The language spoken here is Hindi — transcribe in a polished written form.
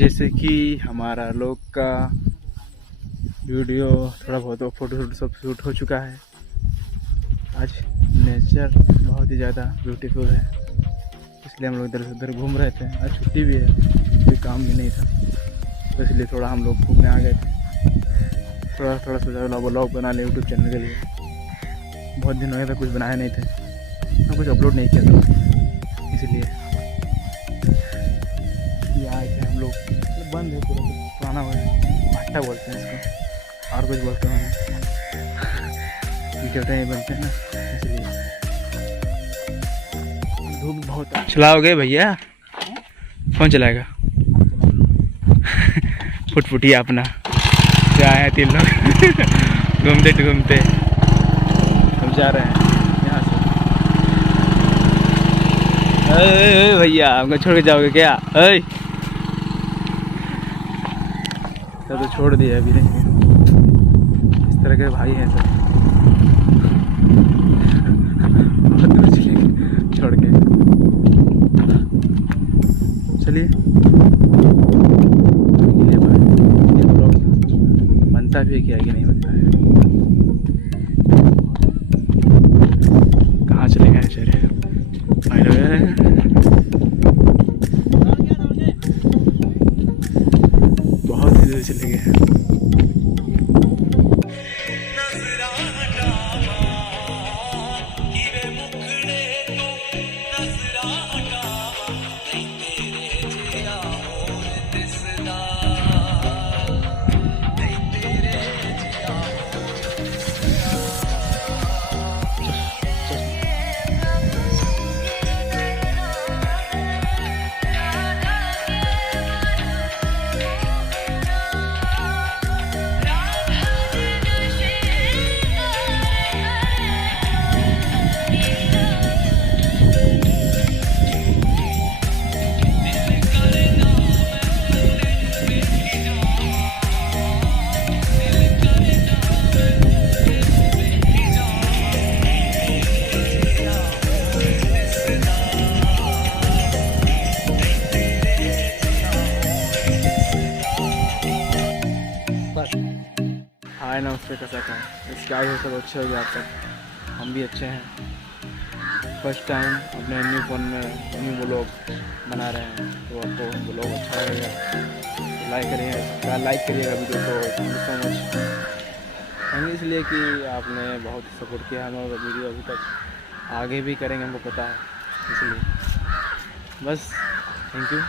जैसे कि हमारा लोग का वीडियो थोड़ा बहुत फोटो सब शूट हो चुका है। आज नेचर बहुत ही ज़्यादा ब्यूटीफुल है, इसलिए हम लोग इधर से उधर घूम रहे थे। आज छुट्टी भी है, कोई काम भी नहीं था, तो इसलिए थोड़ा हम लोग घूमने आ गए थे। थोड़ा सोचा व्लॉग बना ले यूट्यूब चैनल के लिए। बहुत दिन हो गया था, कुछ बनाए नहीं थे, मैं कुछ अपलोड नहीं किया था, इसलिए आए थे हम लोग। बंद है पूरा, पुराना हो गया, भट्टा बोलते हैं इसको, और कुछ बोलते हैं वीडियो नहीं बनते हैं ना, इसलिए। धूप बहुत चलाओगे भैया? कौन चलाएगा? फुटफुटी अपना क्या है, 3 लोग घूमते घूमते हम जा रहे हैं यहाँ से। अरे भैया हमको छोड़ के जाओगे क्या? तो छोड़ दिया अभी नहीं, इस तरह के भाई हैं सब, बहुत दूर चलेंगे छोड़ के। चलिए, ये ब्लॉग बनता भी है क्या कि नहीं बनता है? कहाँ चले गए बेचारे भाई लोग? बहुत ही दूर चले गए। हाय नमस्ते, कैसा था? इसके आगे सब अच्छे हो गए आप तक, हम भी अच्छे हैं। फर्स्ट टाइम अपने न्यू फ़ोन में न्यू ब्लॉग बना रहे हैं, तो आपको ब्लॉग अच्छा लगेगा तो लाइक करिएगा वीडियो को। Thank you so much. Thank you इसलिए कि आपने बहुत सपोर्ट किया हमारा वीडियो अभी तक, आगे भी करेंगे हमको पता है, इसलिए बस थैंक यू।